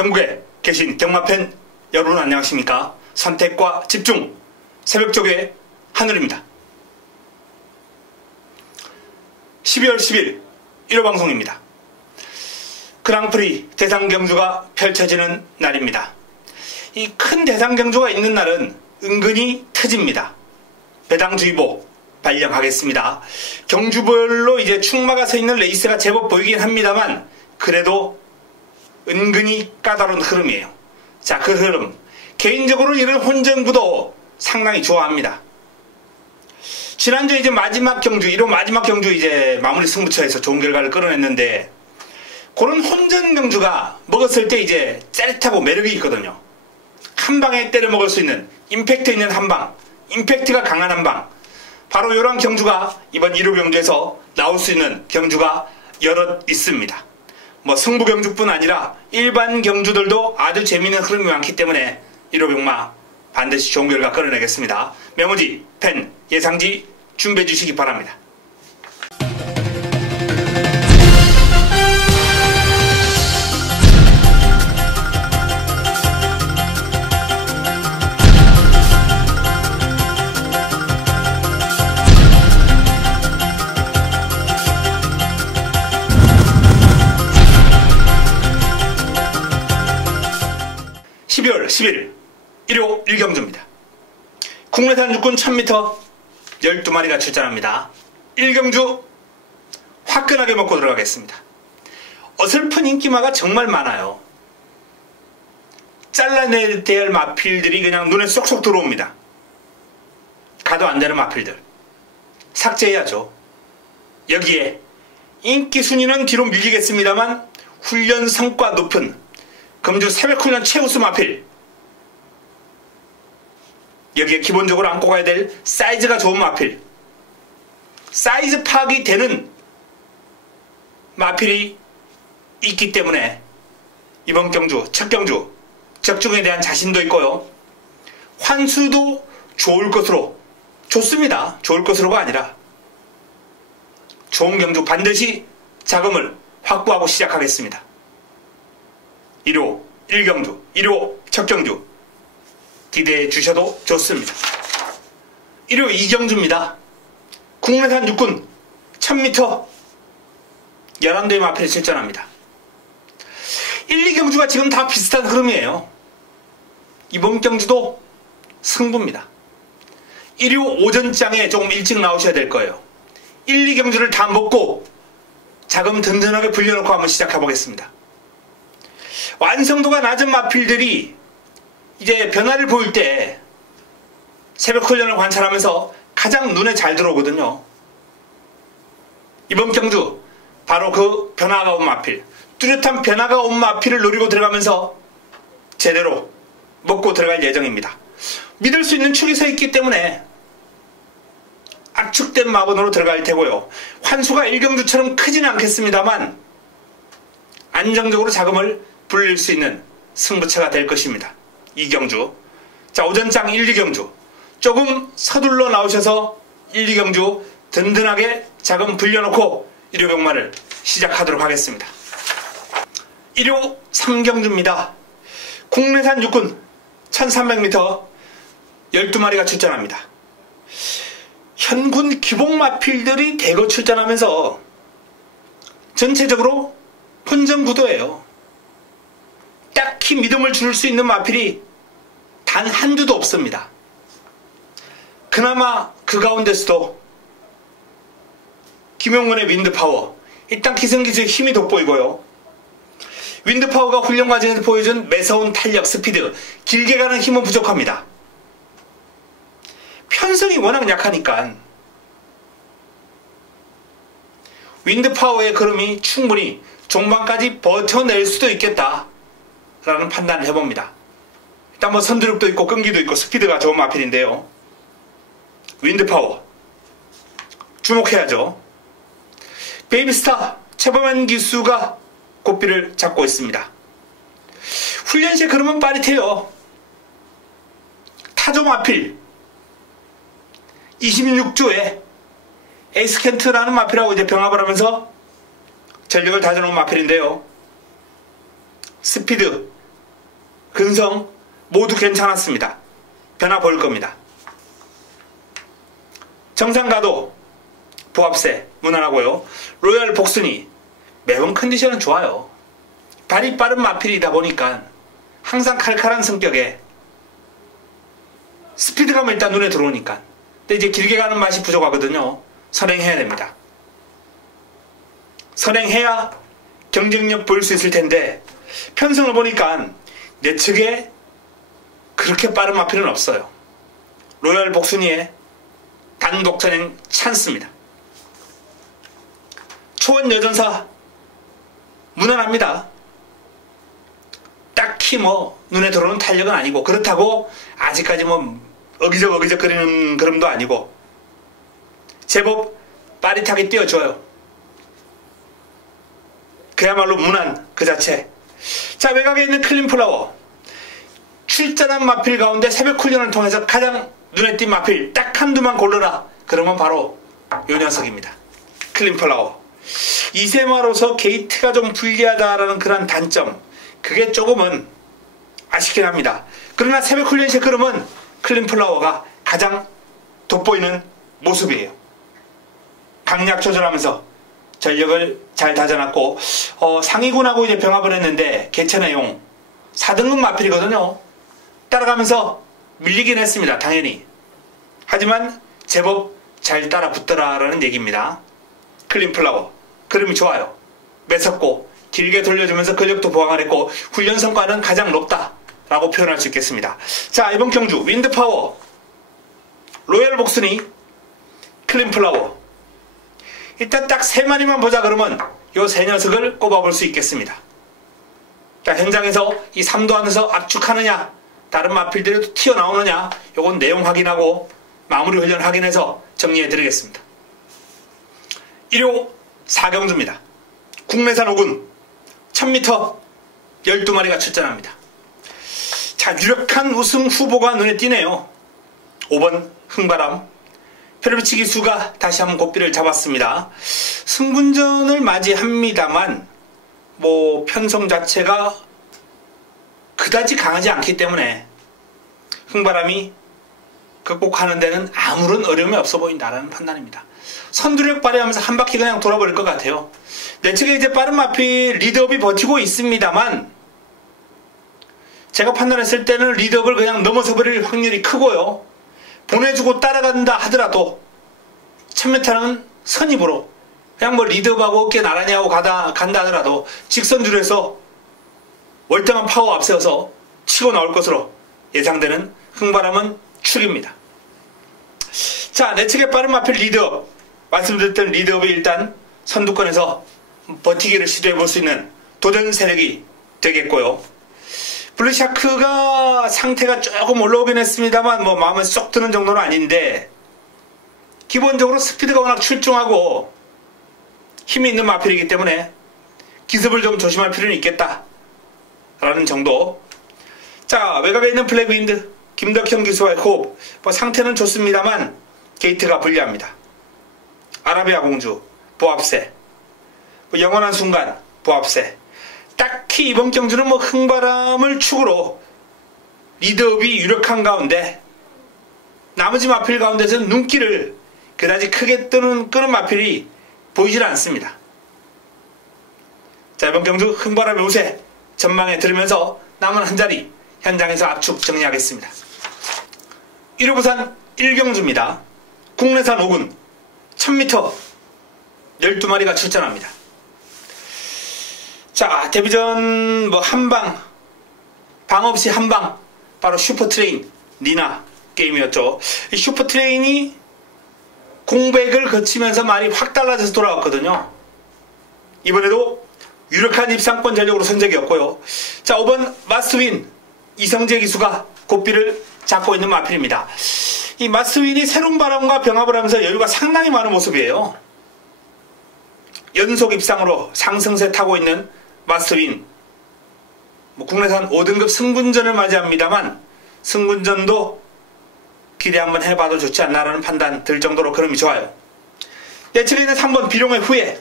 전국에 계신 경마팬 여러분 안녕하십니까? 선택과 집중 새벽쪽의 하늘입니다. 12월 10일 1호 방송입니다. 그랑프리 대상경주가 펼쳐지는 날입니다. 이 큰 대상경주가 있는 날은 은근히 터집니다. 배당주의보 발령하겠습니다. 경주별로 이제 축마가 서 있는 레이스가 제법 보이긴 합니다만 그래도 은근히 까다로운 흐름이에요. 자, 그 흐름. 개인적으로 이런 혼전구도 상당히 좋아합니다. 지난주에 이제 마지막 경주, 1호 마지막 경주 이제 마무리 승부처에서 좋은 결과를 끌어냈는데 그런 혼전 경주가 먹었을 때 이제 짜릿하고 매력이 있거든요. 한 방에 때려 먹을 수 있는 임팩트 있는 한 방, 임팩트가 강한 한 방. 바로 이런 경주가 이번 1호 경주에서 나올 수 있는 경주가 여럿 있습니다. 뭐 승부 경주뿐 아니라 일반 경주들도 아주 재미있는 흐름이 많기 때문에 1호 경마 반드시 좋은 결과 끌어내겠습니다. 메모지, 펜, 예상지 준비해 주시기 바랍니다. (12월 10일) 1호 1경주입니다. 국내산 육군 1000m 12마리가 출전합니다. 1경주 화끈하게 먹고 들어가겠습니다. 어설픈 인기마가 정말 많아요. 잘라내야 될 마필들이 그냥 눈에 쏙쏙 들어옵니다. 가도 안 되는 마필들 삭제해야죠. 여기에 인기 순위는 뒤로 밀리겠습니다만 훈련 성과 높은 금주 새벽훈련 최우수 마필, 여기에 기본적으로 안고 가야 될 사이즈가 좋은 마필, 사이즈 파악이 되는 마필이 있기 때문에 이번 경주, 첫 경주 적중에 대한 자신도 있고요. 환수도 좋을 것으로, 좋습니다. 좋을 것으로가 아니라 좋은 경주 반드시 자금을 확보하고 시작하겠습니다. 1호 1경주, 1호 첫 경주 기대해 주셔도 좋습니다. 1호 2경주입니다. 국내산 육군 1000m 11대의 마필이 출전합니다. 1, 2경주가 지금 다 비슷한 흐름이에요. 이번 경주도 승부입니다. 1호 오전장에 조금 일찍 나오셔야 될 거예요. 1, 2경주를 다 먹고 자금 든든하게 불려놓고 한번 시작해 보겠습니다. 완성도가 낮은 마필들이 이제 변화를 보일 때 새벽 훈련을 관찰하면서 가장 눈에 잘 들어오거든요. 이번 경주 바로 그 변화가 온 마필, 뚜렷한 변화가 온 마필을 노리고 들어가면서 제대로 먹고 들어갈 예정입니다. 믿을 수 있는 축이 서 있기 때문에 압축된 마번으로 들어갈 테고요. 환수가 1경주처럼 크지는 않겠습니다만 안정적으로 자금을 불릴 수 있는 승부처가 될 것입니다. 2경주. 자, 오전장 1, 2경주. 조금 서둘러 나오셔서 1, 2경주 든든하게 자금 불려놓고 1호 경마를 시작하도록 하겠습니다. 1호 3경주입니다. 국내산 육군 1300m 12마리가 출전합니다. 현군 기복 마필들이 대거 출전하면서 전체적으로 혼전 구도예요. 딱히 믿음을 줄 수 있는 마필이 단 한두도 없습니다. 그나마 그 가운데서도 김용문의 윈드파워, 일단 기승기승 힘이 돋보이고요. 윈드파워가 훈련 과정에서 보여준 매서운 탄력, 스피드, 길게 가는 힘은 부족합니다. 편성이 워낙 약하니까 윈드파워의 걸음이 충분히 종반까지 버텨낼 수도 있겠다 라는 판단을 해봅니다. 일단 뭐 선두력도 있고 끈기도 있고 스피드가 좋은 마필인데요. 윈드파워 주목해야죠. 베이비스타 최범현 기수가 고삐를 잡고 있습니다. 훈련 시에 그러면 빠릿해요. 타조 마필 26조에 에이스켄트라는 마필하고 이제 병합을 하면서 전력을 다져놓은 마필인데요. 스피드, 근성 모두 괜찮았습니다. 변화 보일 겁니다. 정상가도 보합세 무난하고요. 로얄 복순이 매번 컨디션은 좋아요. 발이 빠른 마필이다 보니까 항상 칼칼한 성격에 스피드감은 일단 눈에 들어오니까. 근데 이제 길게 가는 맛이 부족하거든요. 선행해야 됩니다. 선행해야 경쟁력 보일 수 있을 텐데 편성을 보니까 내 측에 그렇게 빠른 마필은 없어요. 로얄 복순이의 단독 선행 찬스입니다. 초원 여전사 무난합니다. 딱히 뭐 눈에 들어오는 탄력은 아니고 그렇다고 아직까지 뭐 어기적 거리는 그림도 아니고 제법 빠릿하게 뛰어줘요. 그야말로 무난 그 자체. 자, 외곽에 있는 클린플라워. 출전한 마필 가운데 새벽 훈련을 통해서 가장 눈에 띈 마필 딱 한두만 고르라. 그러면 바로 요 녀석입니다. 클린플라워. 이세마로서 게이트가 좀 불리하다라는 그런 단점. 그게 조금은 아쉽긴 합니다. 그러나 새벽 훈련 시크름은 클린플라워가 가장 돋보이는 모습이에요. 강약 조절하면서 전력을 잘 다져놨고 상위군하고 이제 병합을 했는데 개천의 4등급 마필이거든요. 따라가면서 밀리긴 했습니다. 당연히. 하지만 제법 잘 따라 붙더라라는 얘기입니다. 클린플라워 그림이 좋아요. 매섭고 길게 돌려주면서 근력도 보강을 했고 훈련 성과는 가장 높다라고 표현할 수 있겠습니다. 자, 이번 경주 윈드파워 로얄 복순이 클린플라워 일단 딱 3마리만 보자 그러면 요 3녀석을 꼽아볼 수 있겠습니다. 자, 현장에서 이 3도 안에서 압축하느냐 다른 마필들이 튀어나오느냐 요건 내용 확인하고 마무리 훈련 확인해서 정리해 드리겠습니다. 1호 4경주입니다. 국내산 5군 1000m 12마리가 출전합니다. 자, 유력한 우승 후보가 눈에 띄네요. 5번 흥바람 페르비치 기수가 다시 한번 고삐를 잡았습니다. 승분전을 맞이합니다만 뭐 편성 자체가 그다지 강하지 않기 때문에 흥바람이 극복하는 데는 아무런 어려움이 없어 보인다라는 판단입니다. 선두력 발휘하면서 한 바퀴 그냥 돌아버릴 것 같아요. 내 측에 이제 빠른 마필 리드업이 버티고 있습니다만 제가 판단했을 때는 리드업을 그냥 넘어서 버릴 확률이 크고요. 보내주고 따라간다 하더라도 1000m는 선입으로 그냥 뭐 리드업하고 어깨 나란히 하고 간다 하더라도 직선줄에서 월등한 파워 앞세워서 치고 나올 것으로 예상되는 흥바람은 축입니다. 자, 내 측의 빠른 마필 리드업 말씀드렸던 리드업이 일단 선두권에서 버티기를 시도해 볼 수 있는 도전 세력이 되겠고요. 블루샤크가 상태가 조금 올라오긴 했습니다만 뭐 마음에 쏙 드는 정도는 아닌데 기본적으로 스피드가 워낙 출중하고 힘이 있는 마필이기 때문에 기습을 좀 조심할 필요는 있겠다 라는 정도. 자, 외곽에 있는 블랙윈드 김덕형 기수와의 호흡 뭐 상태는 좋습니다만 게이트가 불리합니다. 아라비아 공주 보합세 뭐 영원한 순간 보합세. 딱히 이번 경주는 뭐 흥바람을 축으로 리드업이 유력한 가운데 나머지 마필 가운데서는 눈길을 그다지 크게 끄는 마필이 보이질 않습니다. 자, 이번 경주 흥바람의 우세 전망에 들으면서 남은 한 자리 현장에서 압축 정리하겠습니다. 1호 부산 1경주입니다. 국내산 5군 1000m 12마리가 출전합니다. 자, 데뷔전 뭐 한방 방 없이 한방 바로 슈퍼트레인 니나 게임이었죠. 이 슈퍼트레인이 공백을 거치면서 말이 확 달라져서 돌아왔거든요. 이번에도 유력한 입상권 전력으로 선적이었고요. 자, 5번 마스윈 이성재 기수가 고삐를 잡고 있는 마필입니다. 이 마스윈이 새로운 바람과 병합을 하면서 여유가 상당히 많은 모습이에요. 연속 입상으로 상승세 타고 있는 마스윈 뭐 국내산 5등급 승군전을 맞이합니다만 승군전도 기대 한번 해봐도 좋지 않나라는 판단 들 정도로 그림이 좋아요. 예측에 있는 3번 비룡의 후예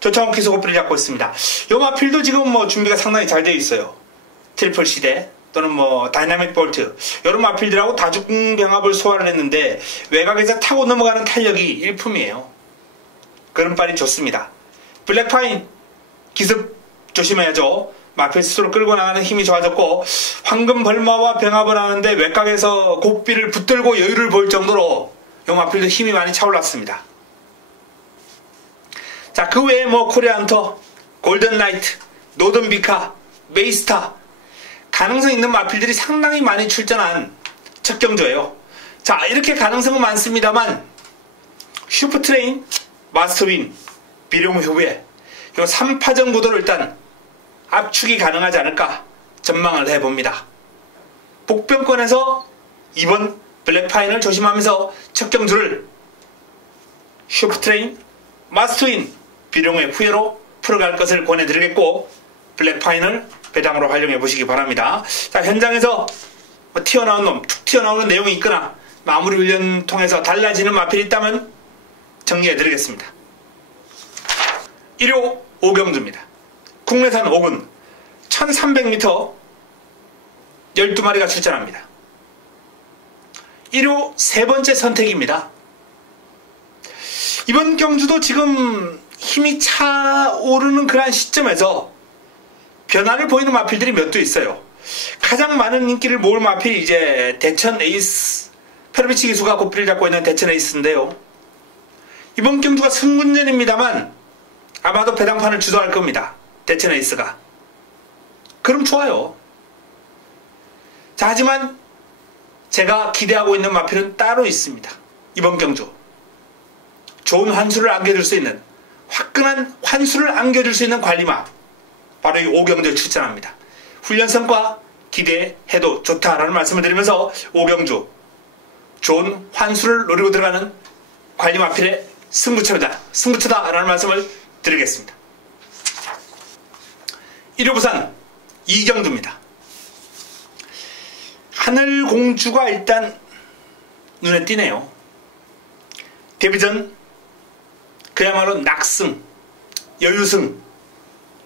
조창욱 기수 고삐를 잡고 있습니다. 요 마필도 지금 뭐 준비가 상당히 잘 되어 있어요. 트리플 시대 또는 뭐 다이나믹 볼트 이런 마필들하고 다중 병합을 소화를 했는데 외곽에서 타고 넘어가는 탄력이 일품이에요. 걸음발이 좋습니다. 블랙파인 기습 조심해야죠. 마필 스스로 끌고 나가는 힘이 좋아졌고 황금 벌마와 병합을 하는데 외곽에서 고삐를 붙들고 여유를 보일 정도로 이 마필도 힘이 많이 차올랐습니다. 자, 그 외에 뭐 코리안터, 골든라이트, 노던비카, 메이스타 가능성 있는 마필들이 상당히 많이 출전한 첫 경주예요. 자, 이렇게 가능성은 많습니다만 슈퍼트레인, 마스터윈, 비룡 후에 이 3파전 구도를 일단 압축이 가능하지 않을까 전망을 해봅니다. 복병권에서 2번 블랙파인을 조심하면서 첫 경주를 슈퍼트레인, 마스터윈, 비룡의 후예로 풀어갈 것을 권해드리겠고 블랙파인을 배당으로 활용해 보시기 바랍니다. 자, 현장에서 뭐 튀어나온 놈, 툭 튀어나오는 내용이 있거나 마무리 훈련 통해서 달라지는 마필이 있다면 정리해 드리겠습니다. 1호 오경주입니다. 국내산 5군 1300m 12마리가 출전합니다. 1호 세 번째 선택입니다. 이번 경주도 지금 힘이 차오르는 그러한 시점에서 변화를 보이는 마필들이 몇 도 있어요. 가장 많은 인기를 모을 마필이 이제 대천 에이스, 페르비치 기수가 고삐를 잡고 있는 대천 에이스인데요. 이번 경주가 승군전입니다만 아마도 배당판을 주도할 겁니다. 대천 에이스가. 그럼 좋아요. 자, 하지만 제가 기대하고 있는 마필은 따로 있습니다. 이번 경주. 좋은 환수를 안겨줄 수 있는, 화끈한 환수를 안겨줄 수 있는 관리마. 바로 이 오경주에 출전합니다. 훈련 성과 기대해도 좋다라는 말씀을 드리면서 오경주 좋은 환수를 노리고 들어가는 관리마필의 승부처다라는 말씀을 드리겠습니다. 1호 부산 이경주입니다. 하늘공주가 일단 눈에 띄네요. 데뷔전 그야말로 낙승, 여유승,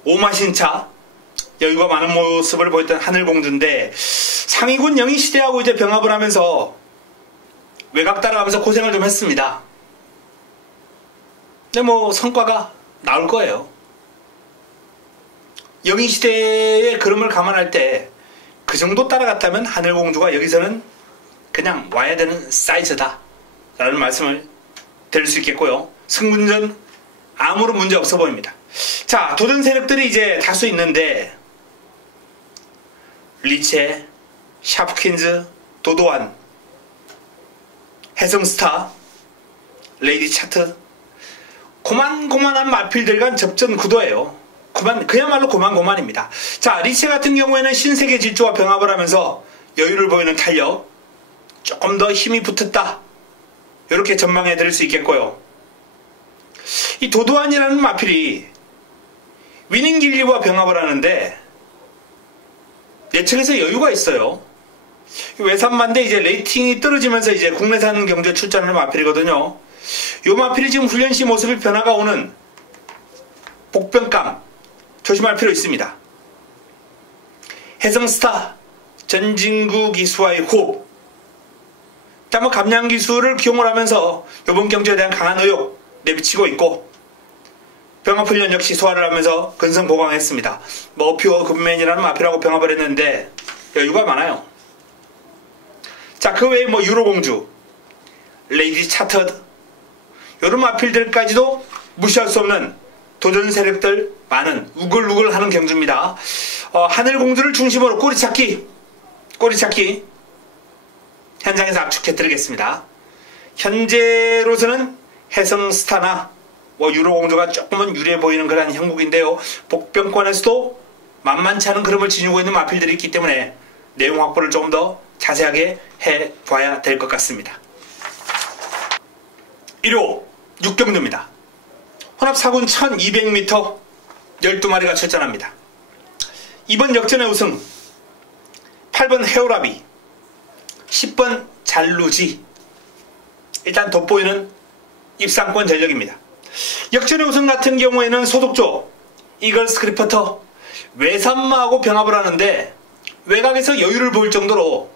오마신차, 여유가 많은 모습을 보였던 하늘공주인데 상위군 영희시대하고 이제 병합을 하면서 외곽 따라가면서 고생을 좀 했습니다. 근데 뭐 성과가 나올 거예요. 영희시대의 걸음을 감안할 때 그 정도 따라갔다면 하늘공주가 여기서는 그냥 와야 되는 사이즈다 라는 말씀을 드릴 수 있겠고요. 승군전 아무런 문제 없어 보입니다. 자, 도전 세력들이 이제 다수 있는데 리체, 샤프킨즈, 도도한, 해성스타, 레이디 차트 고만고만한 마필들 간 접전 구도예요. 그야말로 고만고만입니다. 자, 리체 같은 경우에는 신세계 질주와 병합을 하면서 여유를 보이는 탄력, 조금 더 힘이 붙었다 이렇게 전망해 드릴 수 있겠고요. 이 도도한이라는 마필이 위닝길리와 병합을 하는데 예측에서 여유가 있어요. 외산만데 이제 레이팅이 떨어지면서 이제 국내산 경주에 출전하는 마필이거든요. 이 마필이 지금 훈련 시 모습이 변화가 오는 복병감 조심할 필요 있습니다. 해성스타 전진구 기수와의 호흡, 뭐 감량 기수를 기용을 하면서 이번 경주에 대한 강한 의욕 내비치고 있고 병합 훈련 역시 소화를 하면서 근성 보강했습니다. 뭐 어퓨어 금맨이라는 마필하고 병합을 했는데 여유가 많아요. 자, 그 외에 뭐 유로공주, 레이디 차터드 이런 마필들까지도 무시할 수 없는 도전 세력들 많은 우글우글 하는 경주입니다. 하늘공주를 중심으로 꼬리찾기 현장에서 압축해 드리겠습니다. 현재로서는 해성스타나 뭐 유로공주가 조금은 유리해 보이는 그런 형국인데요. 복병권에서도 만만치 않은 흐름을 지니고 있는 마필들이 있기 때문에 내용 확보를 조금 더 자세하게 해봐야 될 것 같습니다. 1호 6경주입니다. 혼합 4군 1200m 12마리가 출전합니다. 이번 역전의 우승 8번 헤오라비, 10번 잘루지, 일단 돋보이는 입상권 전력입니다. 역전의 우승 같은 경우에는 소속조 이글스 크리퍼터 외산마하고 병합을 하는데 외곽에서 여유를 보일 정도로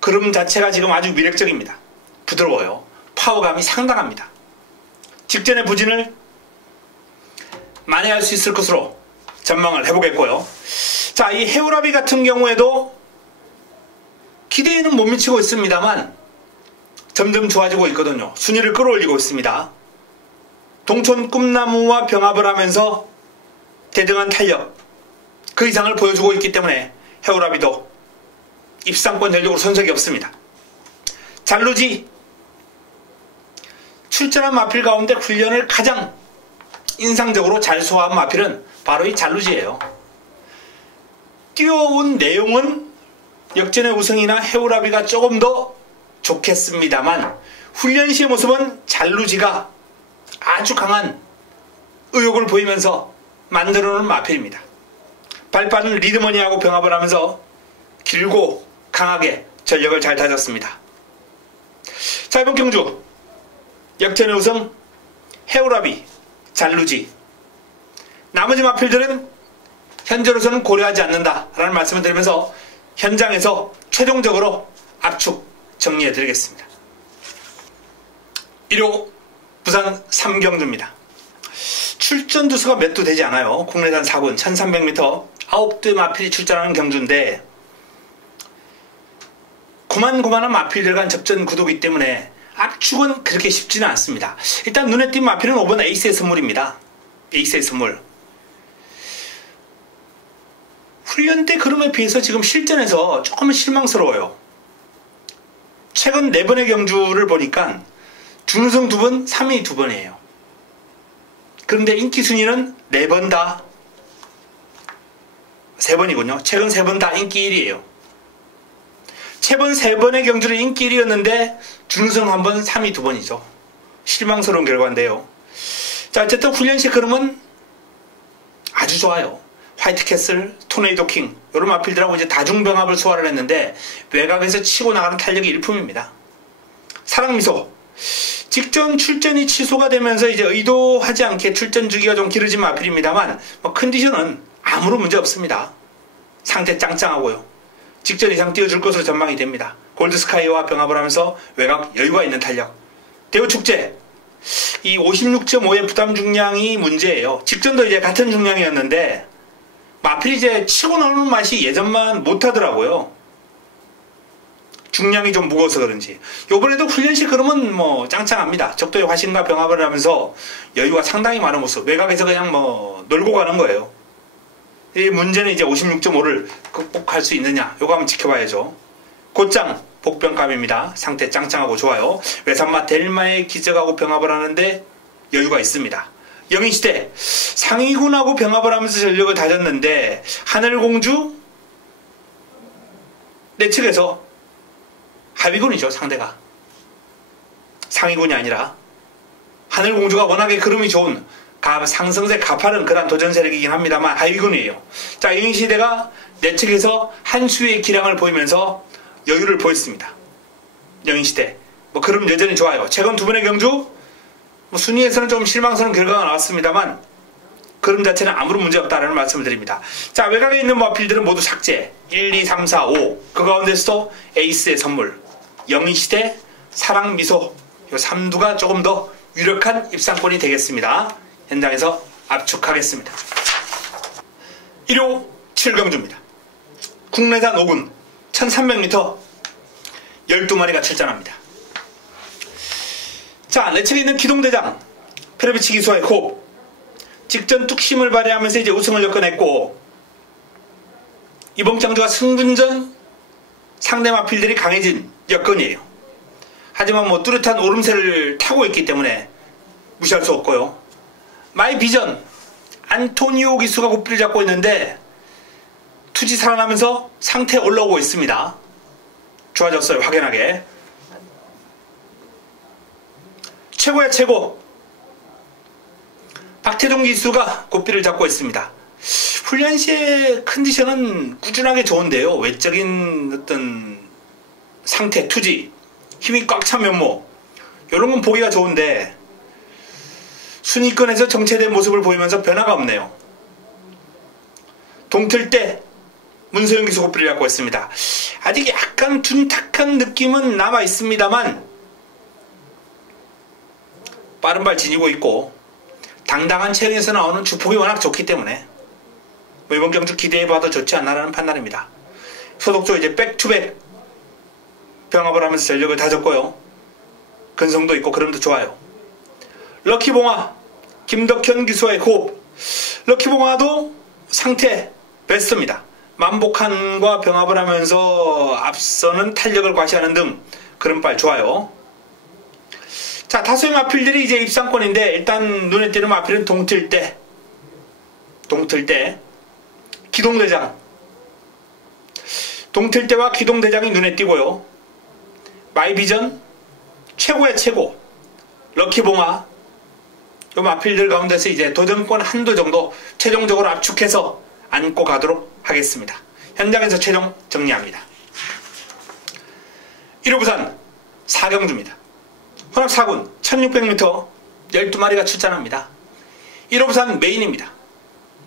그름 자체가 지금 아주 매력적입니다. 부드러워요. 파워감이 상당합니다. 직전의 부진을 만회할 수 있을 것으로 전망을 해보겠고요. 자, 이 해우라비 같은 경우에도 기대에는 못 미치고 있습니다만 점점 좋아지고 있거든요. 순위를 끌어올리고 있습니다. 동촌 꿈나무와 병합을 하면서 대등한 탄력, 그 이상을 보여주고 있기 때문에 해우라비도 입상권 전적으로 손색이 없습니다. 잘루지, 출전한 마필 가운데 훈련을 가장 인상적으로 잘 소화한 마필은 바로 이 잘루지예요. 뛰어온 내용은 역전의 우승이나 해우라비가 조금 더 좋겠습니다만 훈련 시의 모습은 잘루지가 아주 강한 의욕을 보이면서 만들어놓은 마필입니다. 발빠른 리드머니하고 병합을 하면서 길고 강하게 전력을 잘 다졌습니다. 자, 이번 경주 역전의 우승 해우라비, 잘루지, 나머지 마필들은 현재로서는 고려하지 않는다라는 말씀을 드리면서 현장에서 최종적으로 압축 정리해 드리겠습니다. 1호 부산 3경주입니다. 출전 두수가 몇 두 되지 않아요. 국내산 4군 1300m 9대 마필이 출전하는 경주인데 고만고만한 마필들 간 접전 구도이기 때문에 압축은 그렇게 쉽지는 않습니다. 일단 눈에 띈 마필은 5번 에이스의 선물입니다. 에이스의 선물. 훈련 때 그름에 비해서 지금 실전에서 조금은 실망스러워요. 최근 4번의 경주를 보니까 준우승 2번, 3위 2번이에요. 그런데 인기 순위는 4번 다 3번이군요. 최근 3번 다 인기 1위에요. 최근 3번의 경주를 인기 1위였는데 준우승 1번, 3위 2번이죠. 실망스러운 결과인데요. 자, 어쨌든 훈련 시 그름은 아주 좋아요. 화이트캐슬, 토네이도 킹 이런 마필들하고 이제 다중병합을 소화를 했는데 외곽에서 치고 나가는 탄력이 일품입니다. 사랑미소, 직전 출전이 취소가 되면서 이제 의도하지 않게 출전 주기가 좀 길어진 마필입니다만 컨디션은 아무런 문제 없습니다. 상태 짱짱하고요. 직전 이상 뛰어줄 것으로 전망이 됩니다. 골드스카이와 병합을 하면서 외곽 여유가 있는 탄력. 대우축제, 이 56.5의 부담 중량이 문제예요. 직전도 이제 같은 중량이었는데 마필이 이제 치고 나오는 맛이 예전만 못하더라고요. 중량이 좀 무거워서 그런지. 요번에도 훈련시 그러면 뭐 짱짱합니다. 적도의 화신과 병합을 하면서 여유가 상당히 많은 모습. 외곽에서 그냥 뭐 놀고 가는 거예요. 이 문제는 이제 56.5를 극복할 수 있느냐. 요거 한번 지켜봐야죠. 곧장 복병감입니다. 상태 짱짱하고 좋아요. 외산마 델마의 기적하고 병합을 하는데 여유가 있습니다. 영인시대 상위군하고 병합을 하면서 전력을 다졌는데 하늘공주 내측에서 하위군이죠. 상대가 상위군이 아니라 하늘공주가 워낙에 그름이 좋은 상승세 가파른 그런 도전 세력이긴 합니다만 하위군이에요. 자, 영인시대가 내측에서 한 수의 기량을 보이면서 여유를 보였습니다. 영인시대 뭐 그럼 여전히 좋아요. 최근 2번의 경주 순위에서는 좀 실망스러운 결과가 나왔습니다만 그림 자체는 아무런 문제 없다라는 말씀을 드립니다. 자, 외곽에 있는 마필들은 모두 삭제. 1, 2, 3, 4, 5. 그 가운데서도 에이스의 선물, 영인시대, 사랑미소 요 3두가 조금 더 유력한 입상권이 되겠습니다. 현장에서 압축하겠습니다. 1호 7경주입니다. 국내산 5군 1300m 12마리가 출전합니다. 자, 내측에 있는 기동대장 페르비치 기수와의 호흡, 직전 뚝심을 발휘하면서 이제 우승을 엮어냈고 이번 경주가 승분전 상대 마필들이 강해진 여건이에요. 하지만 뭐 뚜렷한 오름세를 타고 있기 때문에 무시할 수 없고요. 마이 비전 안토니오 기수가 고삐를 잡고 있는데 투지 살아나면서 상태 올라오고 있습니다. 좋아졌어요. 확연하게. 최고야 최고 박태동 기수가 고삐를 잡고 있습니다. 훈련 시의 컨디션은 꾸준하게 좋은데요. 외적인 어떤 상태, 투지, 힘이 꽉 찬 면모 이런 건 보기가 좋은데 순위권에서 정체된 모습을 보이면서 변화가 없네요. 동틀 때 문소영 기수 고삐를 잡고 있습니다. 아직 약간 둔탁한 느낌은 남아 있습니다만 빠른 발 지니고 있고 당당한 체형에서 나오는 주폭이 워낙 좋기 때문에 뭐 이번 경주 기대해봐도 좋지 않나라는 판단입니다. 소독조 이제 백투백 병합을 하면서 전력을 다졌고요. 근성도 있고 그럼도 좋아요. 럭키봉화 김덕현 기수와의 호흡. 럭키봉화도 상태 베스트입니다. 만복한과 병합을 하면서 앞서는 탄력을 과시하는 등 그런 빨 좋아요. 자, 다수의 마필들이 이제 입상권인데 일단 눈에 띄는 마필은 동틀대, 기동대장. 동틀대와 기동대장이 눈에 띄고요. 마이비전, 최고의 최고, 럭키봉화, 이 마필들 가운데서 이제 도전권 한도 정도 최종적으로 압축해서 안고 가도록 하겠습니다. 현장에서 최종 정리합니다. 1호 부산 4경주입니다. 혼합 4군 1600m 12마리가 출전합니다. 1호 부산 메인입니다.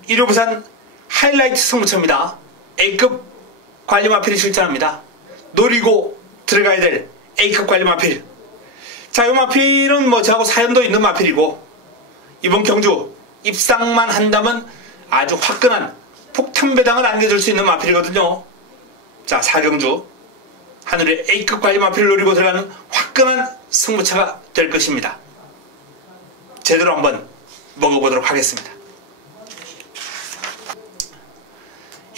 1호 부산 하이라이트 승부처입니다. A급 관리 마필이 출전합니다. 노리고 들어가야 될 A급 관리 마필. 자, 이 마필은 뭐 저하고 사연도 있는 마필이고 이번 경주 입상만 한다면 아주 화끈한 폭탄 배당을 안겨줄 수 있는 마필이거든요. 자, 4경주 하늘의 A급 관리 마필을 노리고 들어가는 화끈한 승부차가 될 것입니다. 제대로 한번 먹어보도록 하겠습니다.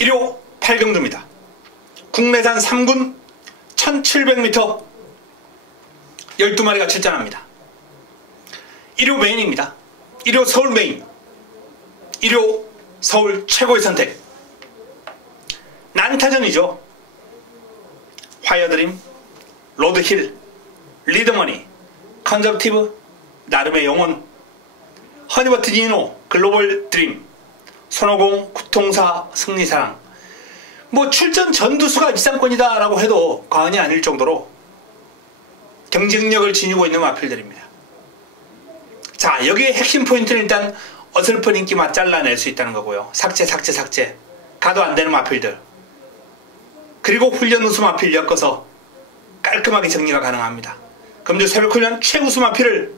1호 8경주입니다. 국내산 3군 1700m 12마리가 출전합니다. 1호 메인입니다. 1호 서울 메인, 1호 서울 최고의 선택. 난타전이죠. 화이어드림, 로드힐, 리드머니, 컨저브티브, 나름의 영혼, 허니버튼 이노, 글로벌 드림, 손오공, 구통사, 승리사랑. 뭐 출전 전두수가 입상권이다 라고 해도 과언이 아닐 정도로 경쟁력을 지니고 있는 마필들입니다. 자, 여기에 핵심 포인트는 일단 어설픈 인기만 잘라낼 수 있다는 거고요. 삭제. 가도 안 되는 마필들. 그리고 훈련 우수 마필 엮어서 깔끔하게 정리가 가능합니다. 금주 새벽 훈련 최우수 마필을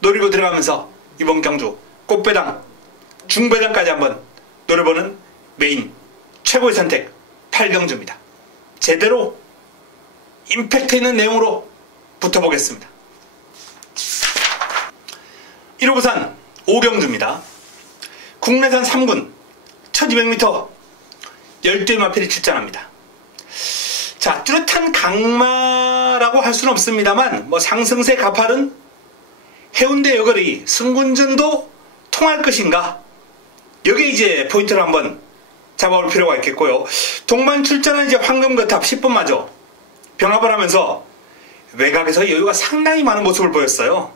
노리고 들어가면서 이번 경주 꽃배당, 중배당까지 한번 노려보는 메인 최고의 선택 8경주입니다. 제대로 임팩트 있는 내용으로 붙어보겠습니다. 1호 부산 5경주입니다. 국내산 3군 1200m 12의 마필이 출전합니다. 자, 뚜렷한 강마라고 할 수는 없습니다만 뭐 상승세 가팔은 해운대 여거리 승군전도 통할 것인가, 여기에 이제 포인트를 한번 잡아볼 필요가 있겠고요. 동반 출전한 이제 황금거탑 10분마저 병합을 하면서 외곽에서 여유가 상당히 많은 모습을 보였어요.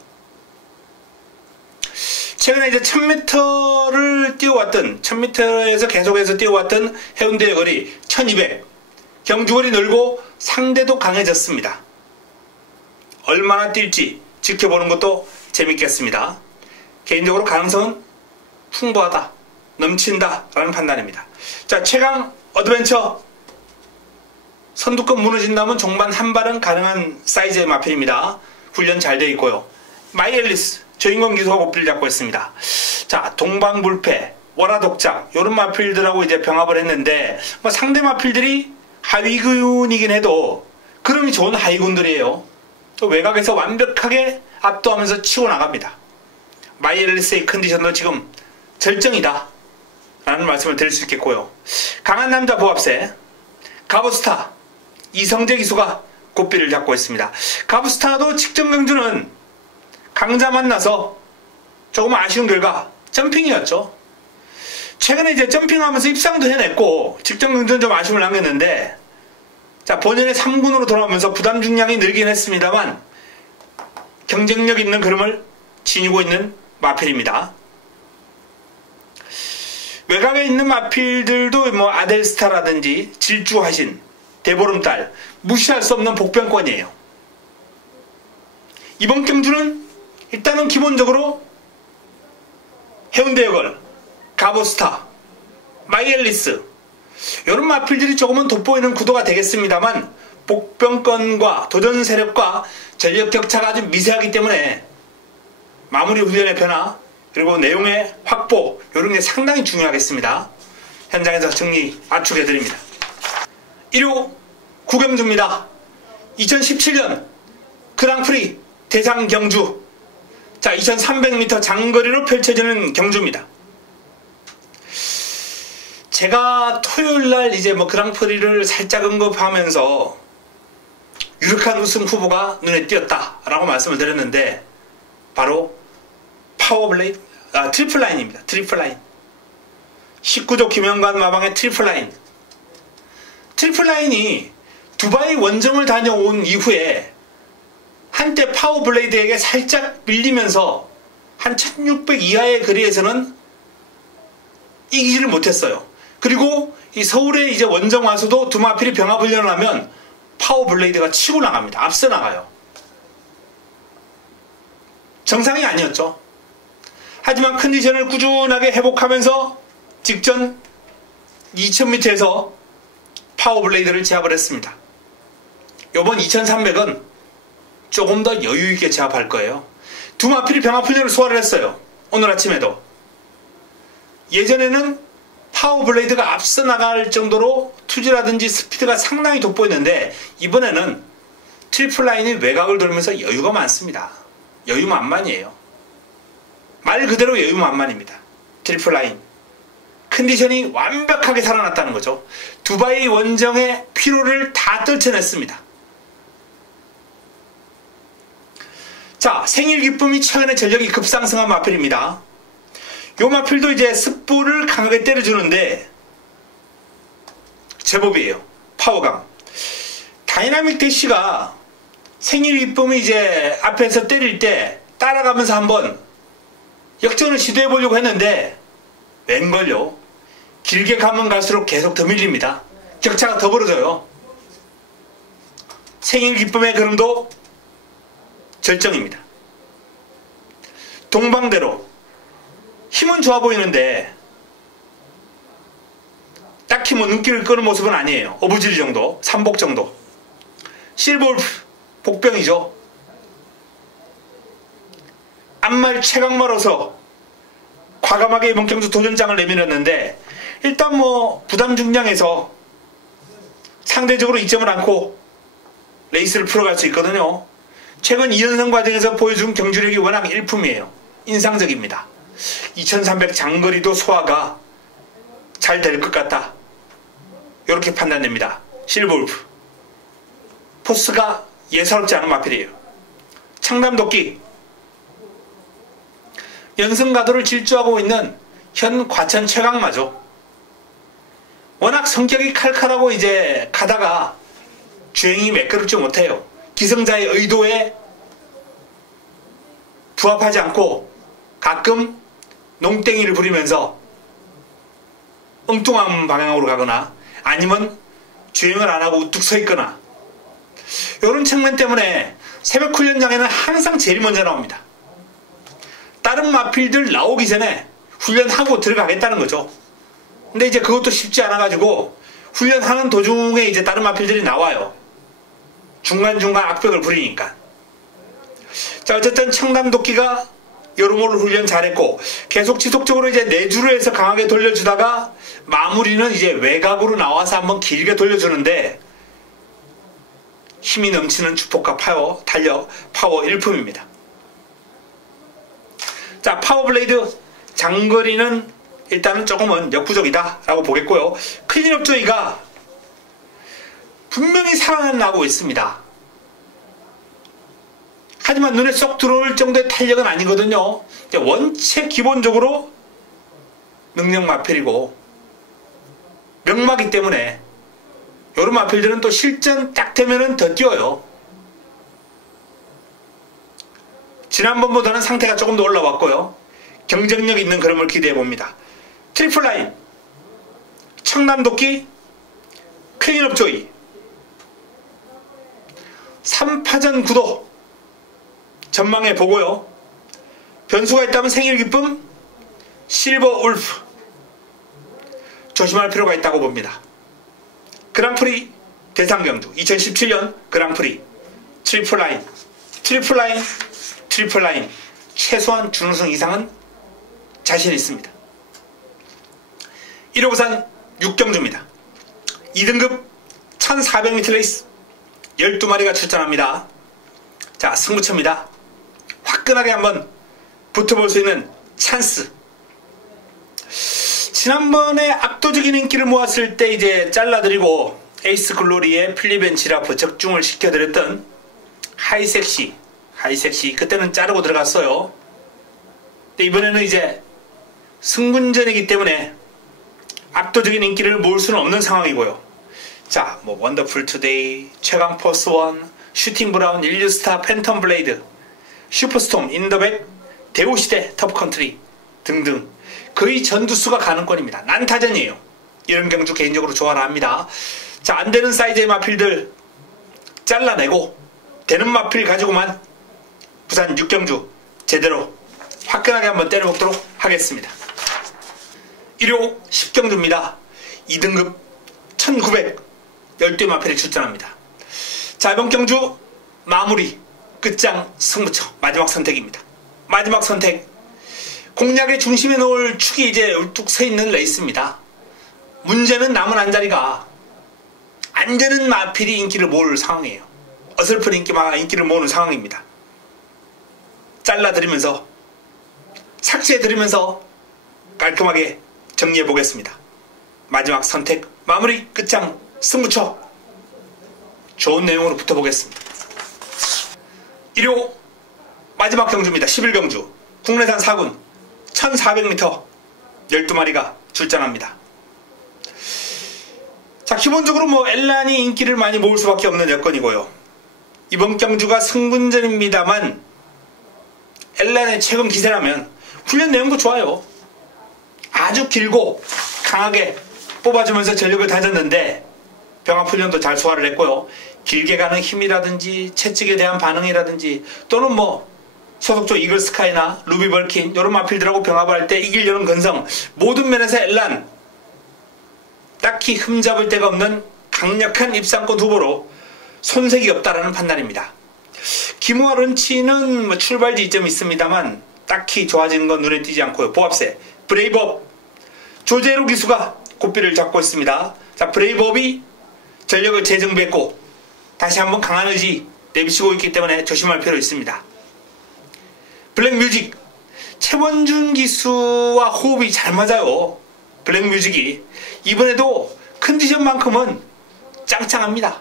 최근에 이제 1000m를 뛰어왔던, 1000m에서 계속해서 뛰어왔던 해운대의 거리 1200, 경주거리 늘고 상대도 강해졌습니다. 얼마나 뛸지 지켜보는 것도 재밌겠습니다. 개인적으로 가능성은 풍부하다, 넘친다 라는 판단입니다. 자, 최강 어드벤처 선두급 무너진다면 종반 한 발은 가능한 사이즈의 마필입니다. 훈련 잘 되어 있고요. 마이앨리스 조인권 기수가 고삐를 잡고 있습니다. 자, 동방불패, 월화독장 이런 마필들하고 이제 병합을 했는데 뭐 상대 마필들이 하위군이긴 해도 그럼이 좋은 하위군들이에요. 또 외곽에서 완벽하게 압도하면서 치고 나갑니다. 마이앨리스의 컨디션도 지금 절정이다 라는 말씀을 드릴 수 있겠고요. 강한 남자 보합세 가브스타 이성재 기수가 고삐를 잡고 있습니다. 가브스타도 직전 경주는 강자 만나서 조금 아쉬운 결과 점핑이었죠. 최근에 이제 점핑하면서 입상도 해냈고 직전 경주는 좀 아쉬움을 남겼는데, 자, 본연의 3군으로 돌아오면서 부담 중량이 늘긴 했습니다만 경쟁력 있는 그림을 지니고 있는 마필입니다. 외곽에 있는 마필들도 뭐 아델스타라든지 질주하신, 대보름달 무시할 수 없는 복병권이에요. 이번 경주는 일단은 기본적으로 해운대 여걸, 가보스타, 마이앨리스, 이런 마필들이 조금은 돋보이는 구도가 되겠습니다만 복병권과 도전 세력과 전력 격차가 아주 미세하기 때문에 마무리 훈련의 변화 그리고 내용의 확보 이런 게 상당히 중요하겠습니다. 현장에서 정리 압축해드립니다. 1호 구경주입니다. 2017년 그랑프리 대상 경주. 자, 2300m 장거리로 펼쳐지는 경주입니다. 제가 토요일날 이제 그랑프리를 살짝 언급하면서 유력한 우승 후보가 눈에 띄었다라고 말씀을 드렸는데 바로 파워블레이드, 트리플라인입니다. 트리플라인. 19조 김영관 마방의 트리플라인. 트리플라인이 두바이 원정을 다녀온 이후에 한때 파워블레이드에게 살짝 밀리면서 한 1600 이하의 거리에서는 이기지를 못했어요. 그리고 이 서울에 이제 원정 와서도 두 마필이 병합훈련을 하면 파워블레이드가 치고 나갑니다. 앞서 나가요. 정상이 아니었죠. 하지만 컨디션을 꾸준하게 회복하면서 직전 2000m에서 파워블레이드를 제압을 했습니다. 이번 2300은 조금 더 여유있게 제압할 거예요. 두 마필이 병합훈련을 소화를 했어요. 오늘 아침에도. 예전에는 파워블레이드가 앞서 나갈 정도로 투지라든지 스피드가 상당히 돋보이는데 이번에는 트리플라인이 외곽을 돌면서 여유가 많습니다. 여유만만이에요. 말 그대로 여유만만입니다. 트리플라인. 컨디션이 완벽하게 살아났다는 거죠. 두바이 원정의 피로를 다 떨쳐냈습니다. 자, 생일 기쁨이 최근에 전력이 급상승한 마필입니다. 요 마필도 이제 습부를 강하게 때려주는데 제법이에요. 파워감. 다이나믹 대시가 생일 기쁨이 이제 앞에서 때릴 때 따라가면서 한번 역전을 시도해보려고 했는데 웬걸요. 길게 가면 갈수록 계속 더 밀립니다. 격차가 더 벌어져요. 생일 기쁨의 걸음도 절정입니다. 동방대로 힘은 좋아 보이는데 딱히 눈길을 끄는 모습은 아니에요. 어부질 정도, 삼복 정도. 실버울프 복병이죠. 앞말 최강마로서 과감하게 이번 경주 도전장을 내밀었는데 일단 부담 중량에서 상대적으로 이점을 않고 레이스를 풀어갈 수 있거든요. 최근 2연승 과정에서 보여준 경주력이 워낙 일품이에요. 인상적입니다. 2300 장거리도 소화가 잘 될 것 같다. 이렇게 판단됩니다. 실버울프. 포스가 예사롭지 않은 마필이에요. 창남도끼. 연승가도를 질주하고 있는 현 과천 최강마죠. 워낙 성격이 칼칼하고 이제 가다가 주행이 매끄럽지 못해요. 기승자의 의도에 부합하지 않고 가끔 농땡이를 부리면서 엉뚱한 방향으로 가거나 아니면 주행을 안하고 우뚝 서 있거나 이런 측면 때문에 새벽 훈련장에는 항상 제일 먼저 나옵니다. 다른 마필들 나오기 전에 훈련하고 들어가겠다는 거죠. 근데 이제 그것도 쉽지 않아가지고 훈련하는 도중에 이제 다른 마필들이 나와요. 중간중간 악벽을 부리니까. 자, 어쨌든 청담도끼가 여러모로 훈련 잘했고 계속 지속적으로 이제 내주를 해서 강하게 돌려주다가 마무리는 이제 외곽으로 나와서 한번 길게 돌려주는데 힘이 넘치는 주폭과 파워, 달력, 파워 일품입니다. 자, 파워블레이드 장거리는 일단은 조금은 역부족이다 라고 보겠고요. 클린업 조이가 분명히 살아나고 있습니다. 하지만 눈에 쏙 들어올 정도의 탄력은 아니거든요. 원체 기본적으로 능력 마필이고 명마기 때문에 요런 마필들은 또 실전 딱 되면은 더 뛰어요. 지난번보다는 상태가 조금 더 올라왔고요. 경쟁력 있는 걸음을 기대해봅니다. 트리플라인, 청남도끼, 클린업 조이, 3파전 구도 전망해 보고요. 변수가 있다면 생일 기쁨, 실버 울프, 조심할 필요가 있다고 봅니다. 그랑프리 대상 경주 2017년 그랑프리 트리플라인 최소한 준우승 이상은 자신 있습니다. 1호 부산 6경주입니다. 2등급 1400m 레이스 12마리가 출전합니다. 자, 승부처입니다. 화끈하게 한번 붙어볼 수 있는 찬스. 지난번에 압도적인 인기를 모았을 때 이제 잘라드리고 에이스 글로리의 필리벤 지라프 적중을 시켜드렸던 하이섹시 그때는 자르고 들어갔어요. 근데 이번에는 이제 승분전이기 때문에 압도적인 인기를 모을 수는 없는 상황이고요. 자, 뭐 원더풀 투데이, 최강 포스 원, 슈팅 브라운, 인류스타, 팬텀 블레이드, 슈퍼스톰, 인더백, 대우시대, 터프컨트리 등등 거의 전두수가 가능권입니다. 난타전이에요. 이런 경주 개인적으로 좋아라 합니다. 자, 안되는 사이즈의 마필들 잘라내고 되는 마필 가지고만 부산 6경주 제대로 화끈하게 한번 때려먹도록 하겠습니다. 1호 10경주입니다. 2등급 1900 12 마필이 출전합니다. 자, 이번 경주 마무리 끝장 승부처 마지막 선택입니다. 마지막 선택. 공략의 중심에 놓을 축이 이제 울뚝 서 있는 레이스입니다. 문제는 남은 한 자리가 안 되는 마필이 인기를 모을 상황이에요. 어설픈 인기를 모으는 상황입니다. 잘라드리면서 삭제해드리면서 깔끔하게 정리해 보겠습니다. 마지막 선택 마무리 끝장 승부처 좋은 내용으로 붙어보겠습니다. 1호 마지막 경주입니다. 11경주 국내산 4군 1400m 12마리가 출전합니다. 자, 기본적으로 뭐 엘란이 인기를 많이 모을 수밖에 없는 여건이고요. 이번 경주가 승분전입니다만 엘란의 최근 기세라면 훈련 내용도 좋아요. 아주 길고 강하게 뽑아주면서 전력을 다졌는데 병합훈련도 잘 소화를 했고요. 길게 가는 힘이라든지 채찍에 대한 반응이라든지 또는 뭐 소속조 이글스카이나 루비 벌킨 이런 마필들하고 병합을 할 때 이기려는 근성 모든 면에서 엘란 딱히 흠잡을 데가 없는 강력한 입상권 후보로 손색이 없다라는 판단입니다. 기모와 런치는 뭐 출발 지점이 있습니다만 딱히 좋아지는 건 눈에 띄지 않고요. 보합세 브레이브업 조제로 기수가 고삐를 잡고 있습니다. 자, 브레이브업이 전력을 재정비했고 다시 한번 강한 의지 내비치고 있기 때문에 조심할 필요 있습니다. 블랙뮤직 최원준 기수와 호흡이 잘 맞아요. 블랙뮤직이 이번에도 컨디션만큼은 짱짱합니다.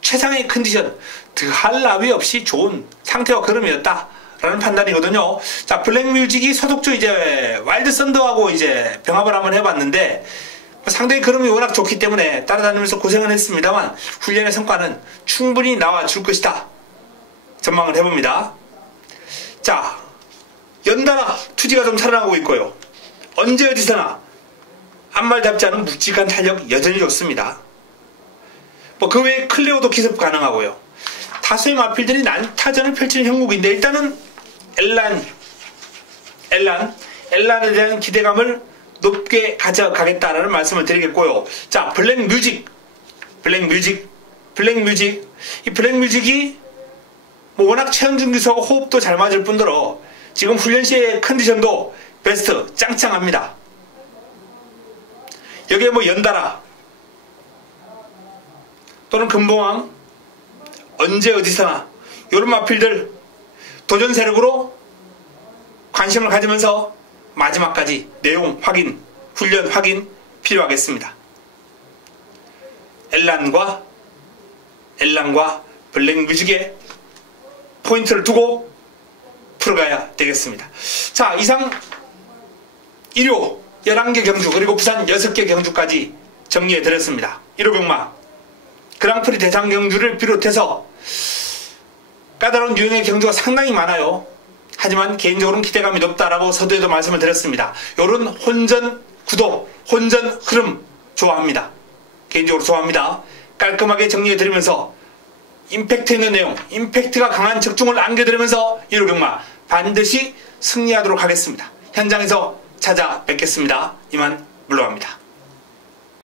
최상의 컨디션 더할 나위 없이 좋은 상태와 걸음이었다 라는 판단이거든요. 자, 블랙뮤직이 소속주 이제 와일드 썬더하고 이제 병합을 한번 해봤는데 상대의 걸음이 워낙 좋기 때문에 따라다니면서 고생은 했습니다만 훈련의 성과는 충분히 나와줄 것이다 전망을 해봅니다. 자, 연달아 투지가 좀 살아나고 있고요. 언제 어디서나 앞말답지 않은 묵직한 탄력 여전히 좋습니다. 뭐 그 외에 클레오도 기습 가능하고요. 다수의 마필들이 난타전을 펼치는 형국인데 일단은 엘란에 대한 기대감을 높게 가져가겠다라는 말씀을 드리겠고요. 자, 블랙뮤직 이 블랙뮤직이 뭐 워낙 최현준 기수하고 호흡도 잘 맞을 뿐더러 지금 훈련 시의 컨디션도 베스트 짱짱합니다. 여기에 뭐 연달아 또는 금봉왕 언제 어디서나 이런 마필들 도전 세력으로 관심을 가지면서 마지막까지 내용 확인, 훈련 확인 필요하겠습니다. 엘란과 블랙뮤직에 포인트를 두고 풀어가야 되겠습니다. 자, 이상 1호 11개 경주 그리고 부산 6개 경주까지 정리해 드렸습니다. 1호 병마 그랑프리 대상 경주를 비롯해서 까다로운 유형의 경주가 상당히 많아요. 하지만 개인적으로는 기대감이 높다라고 서두에도 말씀을 드렸습니다. 요런 혼전 구도, 혼전 흐름 좋아합니다. 개인적으로 좋아합니다. 깔끔하게 정리해드리면서 임팩트 있는 내용, 임팩트가 강한 적중을 안겨드리면서 1호 경마 반드시 승리하도록 하겠습니다. 현장에서 찾아뵙겠습니다. 이만 물러갑니다.